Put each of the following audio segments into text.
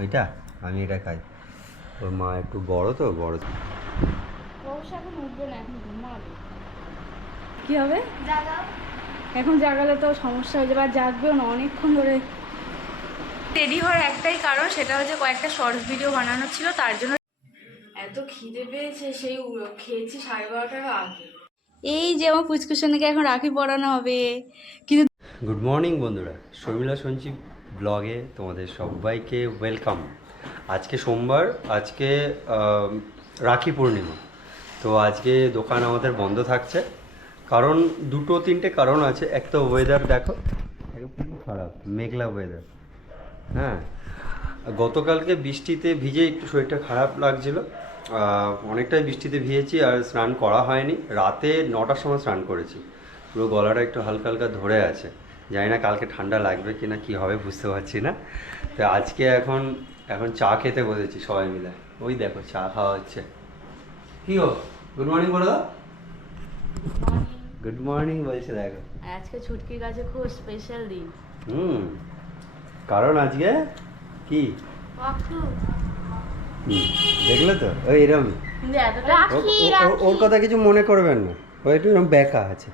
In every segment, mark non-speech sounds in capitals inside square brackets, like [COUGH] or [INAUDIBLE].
ওইটা? আমি এটা খাই। ওর মা একটু বড় তো বড়। কি হবে? এখন জাগালে তো সমস্যা হয়ে যাবে। আর জাগবেও না অনেকক্ষণ ধরে। রেডি হওয়ার একটাই কারণ সেটা হচ্ছে কয়েকটা শর্টস ভিডিও বানানো ছিল তার জন্য এত খিদে পেয়েছে সেই খেয়েছি সাড়ে বারোটার আগে। এই যে আমার পুচকুসোনাকে এখন রাখি পরানো হবে। কিন্তু গুড মর্নিং বন্ধুরা। শর্মিলা সঞ্জীব ব্লগে তোমাদের সবাইকে ওয়েলকাম। আজকে সোমবার, আজকে রাখি পূর্ণিমা। তো আজকে দোকান আমাদের বন্ধ থাকছে। কারণ, দুটো তিনটে কারণ আছে। এক তো ওয়েদার দেখো একদম খারাপ, মেঘলা ওয়েদার হ্যাঁ গতকালকে বৃষ্টিতে ভিজে একটু শরীরটা খারাপ লাগছিল। অনেকটাই বৃষ্টিতে ভিজেছি আর স্নান করা হয়নি। রাতে নটার সময় স্নান করেছি। পুরো গলাটা একটু হালকা হালকা ধরে আছে। জানি না কালকে ঠান্ডা লাগবে কি না কী হবে বুঝতে পারছি না। তো আজকে এখন এখন চা খেতে বসেছি সবাই মিলে। ওই দেখো চা খাওয়া হচ্ছে। কি গো? গুড মর্নিং বলো গুড মর্নিং বলছে দেখো। আজকে ছুটকির কাছে খুব স্পেশাল দিন। হুম। কারণ আজকে কি? দেখলে তো? ওই এরম। ও- ও- ও- ওর কথা কিছু মনে করবেন না। ও একটু এরকম ব্যাকা আছে।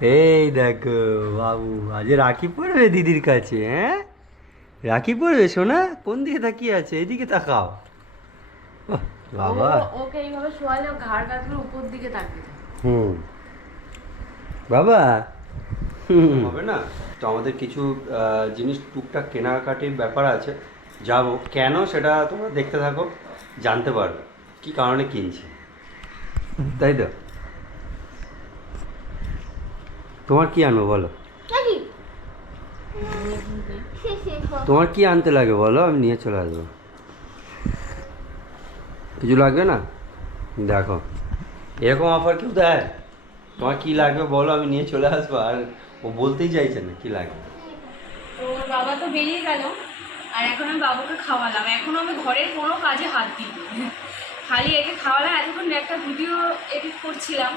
এই দেখো বাবু আজ রাখি পড়বে দিদির কাছে হ্যাঁ? রাখি পড়বে সোনা? কোন দিকে তাকিয়ে আছে? এদিকে তাকাও। বাবা। ওকে এইভাবে শোয়ালে ঘাড় কাতগুলো উপর দিকে তাকিয়ে হুম। বাবা। হবে না? তো আমাদের কিছু জিনিস টুকটাক কেনাকাটির ব্যাপার আছে। যাব। কেন সেটা তোমরা দেখতে থাকো জানতে পারবে। কি কারণে কিনছি? তাই তো। তোমার কি আনব বলো? তোমার কি আনতে লাগে বলো? আমি নিয়ে চলে আসব। কিছু লাগবে না? দেখো। এরকম অফার কেউ দেয়? তোমার কি লাগবে বলো? আমি নিয়ে চলে আসব। আর ও বলতেই চাইছে না কি লাগবে। ওর বাবা তো বেরিয়ে গেল। আর এখন আমি বাবাকে খাওয়ালাম। এখনও আমি ঘরের কোনো কাজে হাত দিই খালি একে খাওয়ালাম। এতক্ষণ একটা ভিডিও এডিট করছিলাম।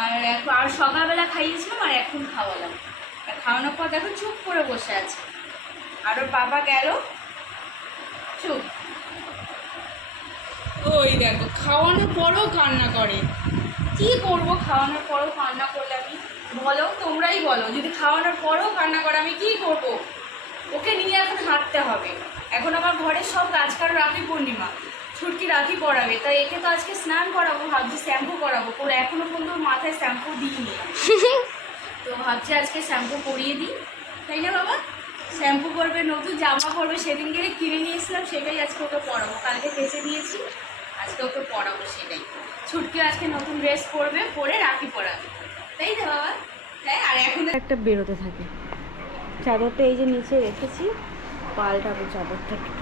আর এখন আর সকালবেলা খাইয়েছিলাম আর এখন খাওয়ালাম আর খাওয়ানোর পর দেখো চুপ করে বসে আছে। আর ওর বাবা গেল। চুপ। ওই দেখো, খাওয়ানোর পরও কান্না করে। কি করব? খাওয়ানোর পরও কান্না করলে আমি বলো, তোমরাই বলো। যদি খাওয়ানোর পরও কান্না করে, আমি কি করব? ওকে নিয়ে এখন হাঁটতে হবে। এখন আমার ঘরের সব কাজ, কারণ রাখি পূর্ণিমা। ছুটকি রাখি পরাবে। তাই একে তো আজকে স্নান করাবো, ভাবছি শ্যাম্পু করাবো। করে এখনও পর্যন্ত মাথায় শ্যাম্পু দিইনি। তো ভাবছি আজকে শ্যাম্পু করিয়ে দিই। তাই না বাবা? শ্যাম্পু করবে নতুন জামা পরবে সেদিন গিয়ে কিনে নিয়ে এসেছিলাম, সেটাই আজকে ওকে পরাবো। কালকে কেচে দিয়েছি আজকে ওকে পরাবো সেটাই। ছুটকি আজকে নতুন ড্রেস পরবে, পরে রাখি পরাবে। তাই না বাবা? তাই আর এখন একটা বেরোতে থাকে। চাদরটা এই যে নিচে রেখেছি, পাল্টাবো চাদরটা একটু।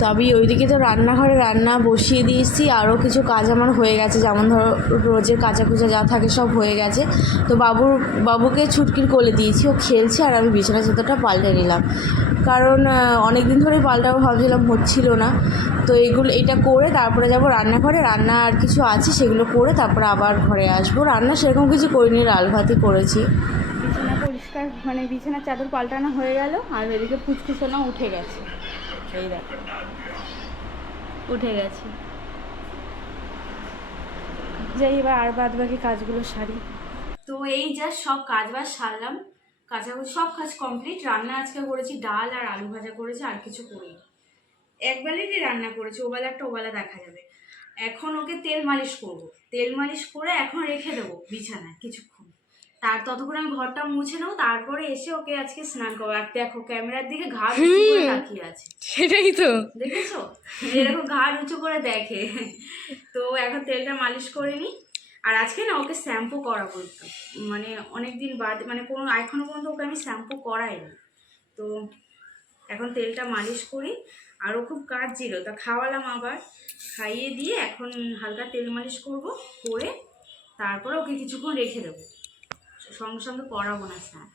তো আমি ওইদিকে তো রান্নাঘরে রান্না বসিয়ে দিয়েছি, আরও কিছু কাজ আমার হয়ে গেছে, যেমন ধরো রোজের কাঁচা কুচা যা থাকে সব হয়ে গেছে। তো বাবুর, বাবুকে ছুটকির কোলে দিয়েছি, ও খেলছে আর আমি বিছানা চাদরটা পাল্টে নিলাম। কারণ অনেক দিন ধরেই পাল্টাবো ভাবছিলাম, হচ্ছিল না। তো এগুলো, এটা করে তারপরে যাব রান্নাঘরে, রান্না আর কিছু আছে সেগুলো করে তারপরে আবার ঘরে আসব। রান্না সেরকম কিছু করিনি, ডাল ভাতই করেছি। বিছানা পরিষ্কার মানে বিছানার চাদর পাল্টানো হয়ে গেল, আর এদিকে ফুচকুচোনা উঠে গেছে। এই দেখো। উঠে গেছে। যাই এবার আর বাদ বাকি কাজগুলো সারি। তো এই যা সব কাজ বাজ সারলাম। কাঁচাকুচি সব কাজ কমপ্লিট রান্না আজকে করেছি ডাল আর আলু ভাজা করেছি আর কিছু করিনি। একবেলারই রান্না করেছি ওবেলা একটা ওবেলা দেখা যাবে। এখন ওকে তেল মালিশ করব। তেল মালিশ করে এখন রেখে দেবো বিছানায় কিছুক্ষণ। তার ততক্ষণ আমি ঘরটা মুছে নেব তারপরে এসে ওকে আজকে স্নান করব। আর দেখো ক্যামেরার দিকে ঘাড় উঁচু করে তাকিয়ে আছে। সেটাই তো। দেখেছ? এরকম ঘাড় উঁচু করে দেখে। তো এখন তেলটা মালিশ করে নিই আর আজকে না ওকে শ্যাম্পু করাবো একটু। মানে অনেক দিন বাদ মানে কোনো এখনও পর্যন্ত ওকে আমি শ্যাম্পু করাইনি। তো এখন তেলটা মালিশ করি। আরও খুব কাজ ছিল তা খাওয়ালাম আবার। খাইয়ে দিয়ে এখন হালকা তেল মালিশ করব করে তারপরে ওকে কিছুক্ষণ রেখে দেবো। সঙ্গে সঙ্গে করাবো না স্নান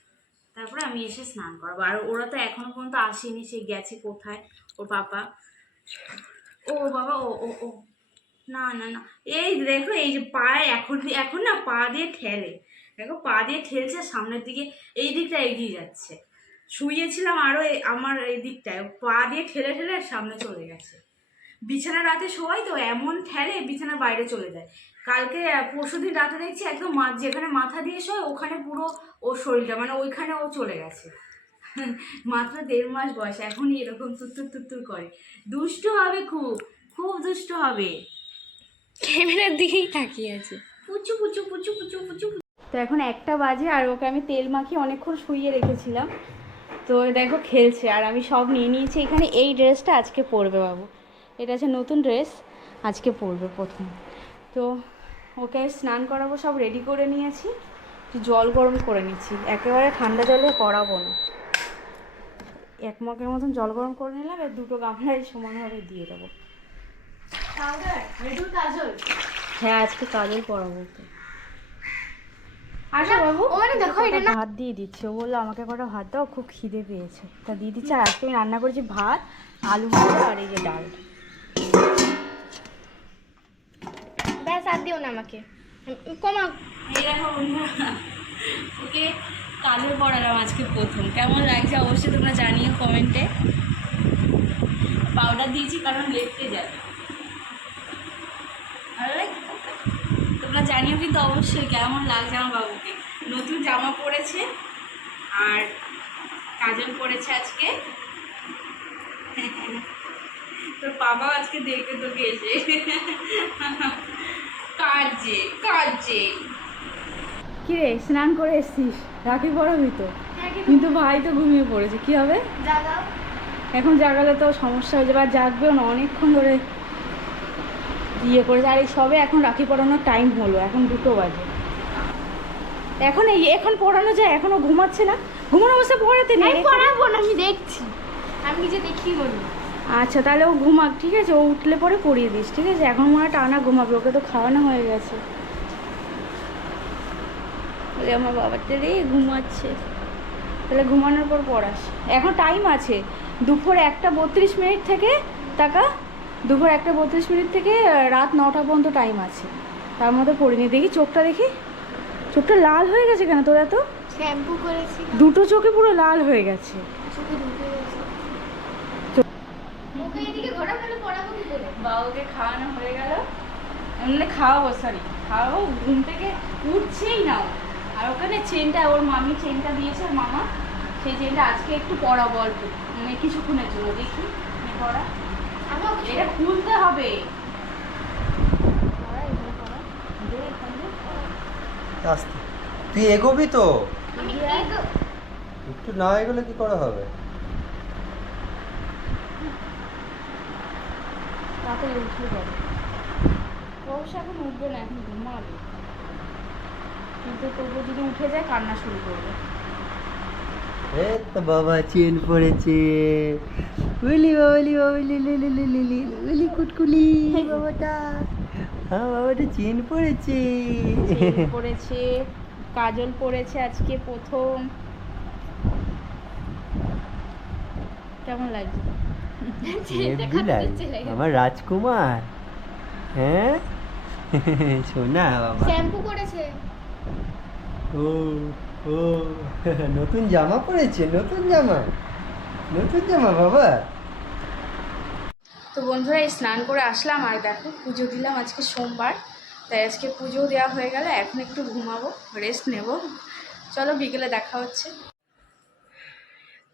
তারপরে আমি এসে স্নান করাবো। আর ওরা তো এখনও পর্যন্ত আসেনি, সে গেছে কোথায়? ওর পাপা ও বাবা, ও ও ও। না না না। এই দেখো, এই যে পায়ে এখন এখন না পা দিয়ে ঠেলে। দেখো, পা দিয়ে ঠেলছে সামনের দিকে এই দিকটা এগিয়ে যাচ্ছে। শুয়েছিলাম আরও আমার এই দিকটায়। পা দিয়ে ঠেলে ঠেলে সামনে চলে গেছে। বিছানা রাতে শোয়াই তো এমন ঠেলে বিছানা বাইরে চলে যায়। কালকে পরশু দিন রাতে দেখছি একদম মা- যেখানে মাথা দিয়ে শোয় ওখানে পুরো ওর শরীরটা মানে ওইখানে ও চলে গেছে। [LAUGHS] মাত্র দেড় মাস বয়স এখনই এরকম তুত্তুর তুত্তুর করে। দুষ্টু হবে খুব খুব দুষ্টু হবে। ক্যামেরার দিকেই তাকিয়ে আছে। পুচু পুচু পুচু পুচু পুচু। তো এখন একটা বাজে আর ওকে আমি তেল মাখিয়ে অনেকক্ষণ শুইয়ে রেখেছিলাম। তো দেখো খেলছে আর আমি সব নিয়ে নিয়েছি। এখানে এই ড্রেসটা আজকে পরবে বাবু। এটা হচ্ছে নতুন ড্রেস আজকে পরবে প্রথম। তো ওকে স্নান করাবো সব রেডি করে নিয়েছি। একটু জল গরম করে নিচ্ছি। একেবারে ঠান্ডা জলে করাবো না। এক মগের মতন জল গরম করে নিলাম আর দুটো গামলায় সমানভাবে দিয়ে দেবো। হ্যাঁ আজকে কাজল পরাবো ওকে। এটা কটা ভাত দিয়ে দিচ্ছে। ও বলল আমাকে কটা ভাত দাও খুব খিদে পেয়েছে। তা দিয়ে দিচ্ছে আর আজকে আমি রান্না করেছি ভাত আলু ভাজা আর এই যে ডাল। দিও না আমাকে। কমা ওকে কাজল পড়ালাম আজকে প্রথম। কেমন লাগছে অবশ্যই তোমরা জানিও কমেন্টে। পাউডার দিয়েছি কারণ লেপটে যাবে? তোমরা জানিও কিন্তু অবশ্যই কেমন লাগছে আমার বাবুকে। নতুন জামা পরেছে আর কাজল পরেছে আজকে। তোর বাবাও আজকে দেখতে তোকে এসে। কাজে কাজে। কি রে স্নান করে এসছিস? রাখি পড়াবি তো? কিন্তু ভাই তো ঘুমিয়ে পড়েছে। কি হবে? এখন জাগালে তো সমস্যা হয়ে যাবে। আর জাগবেও না অনেকক্ষণ ধরে ইয়ে করেছে। আর এই সবে এখন রাখি পড়ানোর টাইম হলো। এখন দুটো বাজে। এখন এই এখন পড়ানো যায় এখনও ঘুমাচ্ছে না। ঘুমানো অবস্থা পড়াতে নেই। পড়াবো না আমি দেখছি। আমি নিজে দেখি বলি আচ্ছা তাহলে ও ঘুমাক ঠিক আছে? ও উঠলে পরে পড়িয়ে দিস ঠিক আছে? এখন মনে হয় টানা ঘুমাবে ওকে তো খাওয়ানো হয়ে গেছে। বলে আমার বাবাটা রে ঘুমাচ্ছে। তাহলে ঘুমানোর পর পড়াস। এখন টাইম আছে। দুপুর একটা বত্রিশ মিনিট থেকে টাকা দুপুর একটা বত্রিশ মিনিট থেকে রাত নটা পর্যন্ত টাইম আছে। তার মধ্যে পড়িনি দেখি চোখটা দেখি। চোখটা লাল হয়ে গেছে কেন তোর এত? শ্যাম্পু করেছি। দুটো চোখে পুরো লাল হয়ে গেছে শুধু ঢুকে গেছে ওকে এদিকে ঘোরা তাহলে পড়াবো কি করে বাবুকে খাওয়ানো হয়ে গেল। এমনি খাওয়াবো সরি খাওয়াবো ঘুম থেকে উঠছেই না। আর ওখানে চেনটা ওর মামি চেনটা দিয়েছে মামা সেই চেনটা আজকে একটু পড়াবো অল্প মানে কিছুক্ষণের জন্য দেখি পড়া এটা খুলতে হবে। তুই এগোবি তো? একটু না এগোলে কি করা হবে? তাড়াতাড়ি উঠে যাবে অবশ্য এখন উঠবে না এখন ঘুমাবে। কিন্তু তবুও যদি উঠে যায় কান্না শুরু করবে। তো বাবা চেন পড়েছে। উলি Babli Babli lily lily lily উলি কুটকুলি বাবাটা। হ্যাঁ বাবাটা চেন পড়েছে। চেন পড়েছে কাজল পড়েছে আজকে প্রথম। কেমন লাগছে? লাগে। আমার রাজকুমার। হ্যাঁ? [LAUGHS] শোনা বাবা। শ্যাম্পু করেছে। ও ও [LAUGHS] নতুন জামা পড়েছে নতুন জামা। নতুন জামা বাবা। তো বন্ধুরা এই স্নান করে আসলাম আর দেখো পুজো দিলাম আজকে সোমবার। তাই আজকে পুজো দেওয়া হয়ে গেল এখন একটু ঘুমাবো রেস্ট নেব। চলো বিকেলে দেখা হচ্ছে।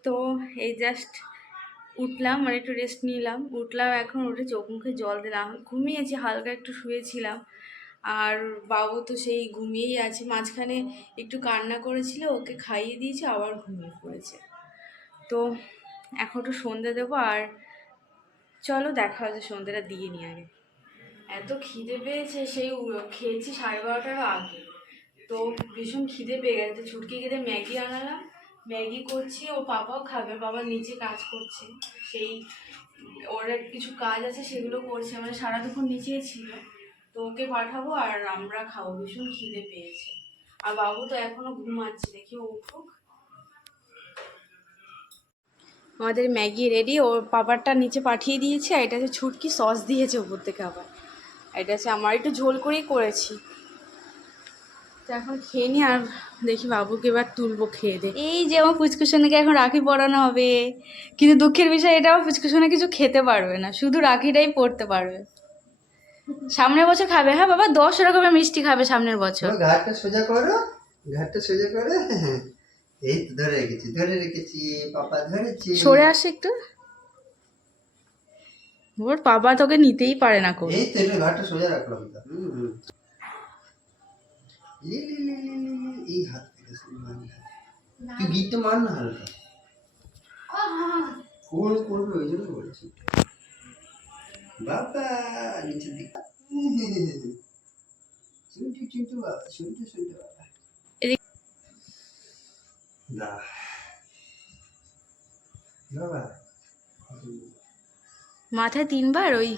তো এই জাস্ট উঠলাম মানে একটু রেস্ট নিলাম। উঠলাম, এখন উঠে চোখ মুখে জল দিলাম ঘুমিয়েছি, হালকা একটু শুয়েছিলাম। আর বাবু তো সেই ঘুমিয়েই আছে, মাঝখানে একটু কান্না করেছিল, ওকে খাইয়ে দিয়েছে, আবার ঘুমিয়ে পড়েছে। তো এখন একটু সন্ধে দেবো, আর চলো দেখা হচ্ছে সন্ধ্যেটা দিয়ে নিয়ে আগে। এত খিদে পেয়েছে, সেই খেয়েছি সাড়ে বারোটারও আগে। তো ভীষণ খিদে পেয়ে গেছে ছুটকি কেটে ম্যাগি আনালাম। ম্যাগি করছি, ও পাপাও খাবে, বাবা নিচে কাজ করছে। সেই ওর কিছু কাজ আছে, সেগুলো করছে মানে সারা দুপুর নিচেই ছিল। তো ওকে পাঠাবো আর আমরা খাব, ভীষণ খিদে পেয়েছে। আর বাবু তো এখনও ঘুমাচ্ছে, দেখি ও উঠুক। আমাদের ম্যাগি রেডি ওর পাপারটা নিচে পাঠিয়ে দিয়েছে, আর এটা হচ্ছে ছুটকি সস দিয়েছে উপর থেকে আবার। এটা হচ্ছে, আমার একটু ঝোল করেই করেছি। তো এখন খেয়ে নি আর দেখি বাবুকে এবার তুলবো খেয়ে দে এই যে আমার পুচকুসোনাকে এখন রাখি পরানো হবে। কিন্তু দুঃখের বিষয় এটা আমার পুচকুসোনা কিছু খেতে পারবে না। শুধু রাখিটাই পরতে পারবে। সামনের বছর খাবে। হ্যাঁ বাবা দশ রকমের মিষ্টি খাবে সামনের বছর। ঘাটটা সোজা করো। ঘাটটা সোজা করে। এই তো ধরে রেখেছি ধরে রেখেছি পাপা ধরেছি। সরে আসে একটু। ওর বাবা তোকে নিতেই পারে না কো এই তো ঘাটটা সোজা রাখলাম তো। হুম, কোন করবে, ওই জন্য বলছি। বাবা, নিচের দিকে। শুনটু শুনটু বাবা শুনটু শুনটু বাবা। না। বাবা, মাথায় তিনবার ওই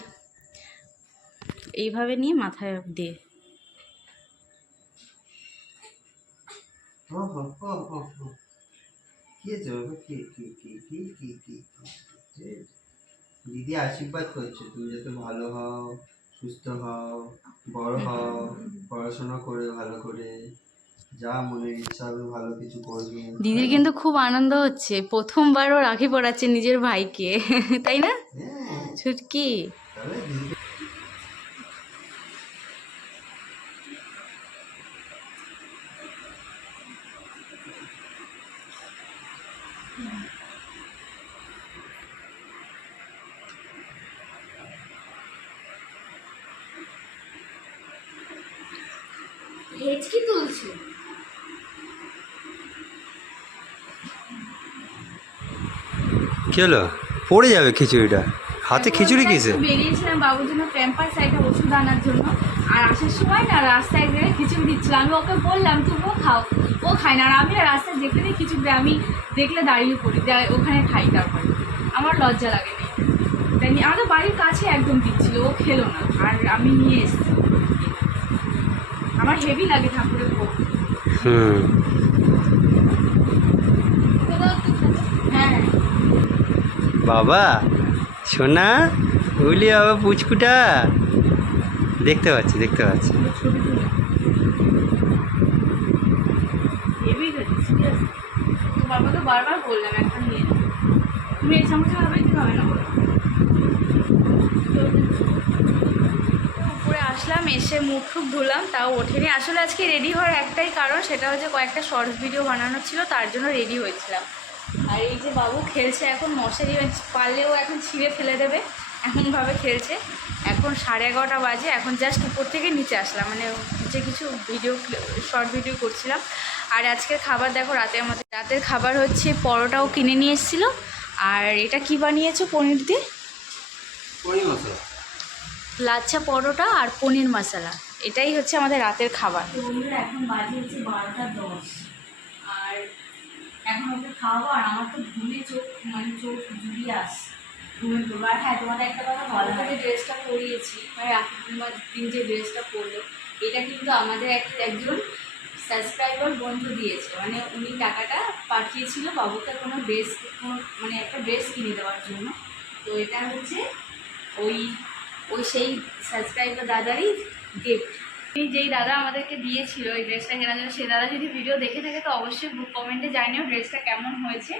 এইভাবে নিয়ে মাথায় দে। ও হো হো হো হো কি হয়েছে বাবা? কি কি কি কি কি কি কি? দিদি আশীর্বাদ করছে তুমি যাতে ভালো হও সুস্থ হও বড় হও পড়াশোনা করে ভালো করে যা মনের ইচ্ছা হবে ভালো কিছু করবে। দিদির কিন্তু খুব আনন্দ হচ্ছে প্রথমবার ও রাখি পড়াচ্ছে নিজের ভাইকে তাই না? হ্যাঁ। ছুটকি তাহলে দিদিকে হেঁচকি তুলছে? কি হলো? পড়ে যাবে খিচুড়িটা। হাতে খিচুড়ি কিসে বেরিয়েছিলাম বাবুর জন্য প্যাম্পার সাইডে ওষুধ আনার জন্য। আর আসার সময় না রাস্তায় গিয়ে খিচুড়ি দিচ্ছিল। আমি ওকে বললাম তুমিও খাও ও খায় না। আর আমি রাস্তায় যেখানে খিচুড়ি দেয় আমি দেখলে দাঁড়িয়ে পড়ি ওখানে খাই তারপরে। আমার লজ্জা লাগে না তাই আমাদের বাড়ির কাছে একদম দিচ্ছিল ও খেলো না। আর আমি নিয়ে এসেছি। আমার হেভি লাগে ঠাকুরের ভোগ। হুম। হ্যাঁ। বাবা সোনা বলি বাবা পুচকুটা। দেখতে পাচ্ছি দেখতে পাচ্ছি। তো বারবার বললাম নিয়ে তুমি এই চামচে খাবে কি খাবে না বলো? আসলাম, এসে মুখ টুক ধুলাম, তাও ওঠেনি। আসলে আজকে রেডি হওয়ার একটাই কারণ, সেটা হচ্ছে কয়েকটা শর্টস ভিডিও বানানো ছিল, তার জন্য রেডি হয়েছিলাম। আর এই যে বাবু খেলছে এখন, মশারি পারলেও এখন ছিঁড়ে ফেলে দেবে, এমনভাবে খেলছে। এখন সাড়ে এগারোটা বাজে, এখন জাস্ট উপর থেকে নিচে আসলাম মানে যে কিছু ভিডিও শর্ট ভিডিও করছিলাম। আর আজকের খাবার দেখো রাতে আমাদের রাতের খাবার হচ্ছে পরোটাও কিনে নিয়ে এসেছিল। আর এটা কি বানিয়েছো পনির দিয়ে? লাচ্ছা পরোটা আর পনির মশলা। এটাই হচ্ছে আমাদের রাতের খাবার। এখন বাজে হচ্ছে বারোটা দশ। আর এখন ওকে খাওয়াবো, আর আমার তো ঘুমে চোখ মানে চোখ জুড়িয়ে আস ঘুমে। পড়ব আর হ্যাঁ তোমাদের একটা কথা বলা যে ড্রেসটা পরিয়েছি মানে রাখি দিন যে ড্রেসটা পরলো, এটা কিন্তু আমাদের এক একজন সাবস্ক্রাইবার বন্ধু দিয়েছে। মানে উনি টাকাটা পাঠিয়েছিল বাবুকে কোনো ড্রেস, কোনো মানে একটা ড্রেস কিনে দেওয়ার জন্য। তো এটা হচ্ছে ওই ওই সেই সাবস্ক্রাইবার দাদারই গিফট যেই দাদা আমাদেরকে দিয়েছিল এই ড্রেসটা কেনার জন্য সেই দাদা যদি ভিডিও দেখে থাকে, তো অবশ্যই কমেন্টে জানিও ড্রেসটা কেমন হয়েছে।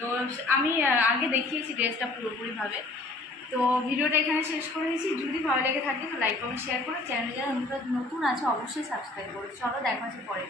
তো আমি আগে দেখিয়েছি ড্রেসটা পুরোপুরিভাবে। তো ভিডিওটা এখানে শেষ করে দিয়েছি যদি ভালো লেগে থাকে, তো লাইক কমেন্ট শেয়ার করো। চ্যানেলে যারা নতুন- নতুন আছে, অবশ্যই সাবস্ক্রাইব করো। চলো, দেখা হচ্ছে পরে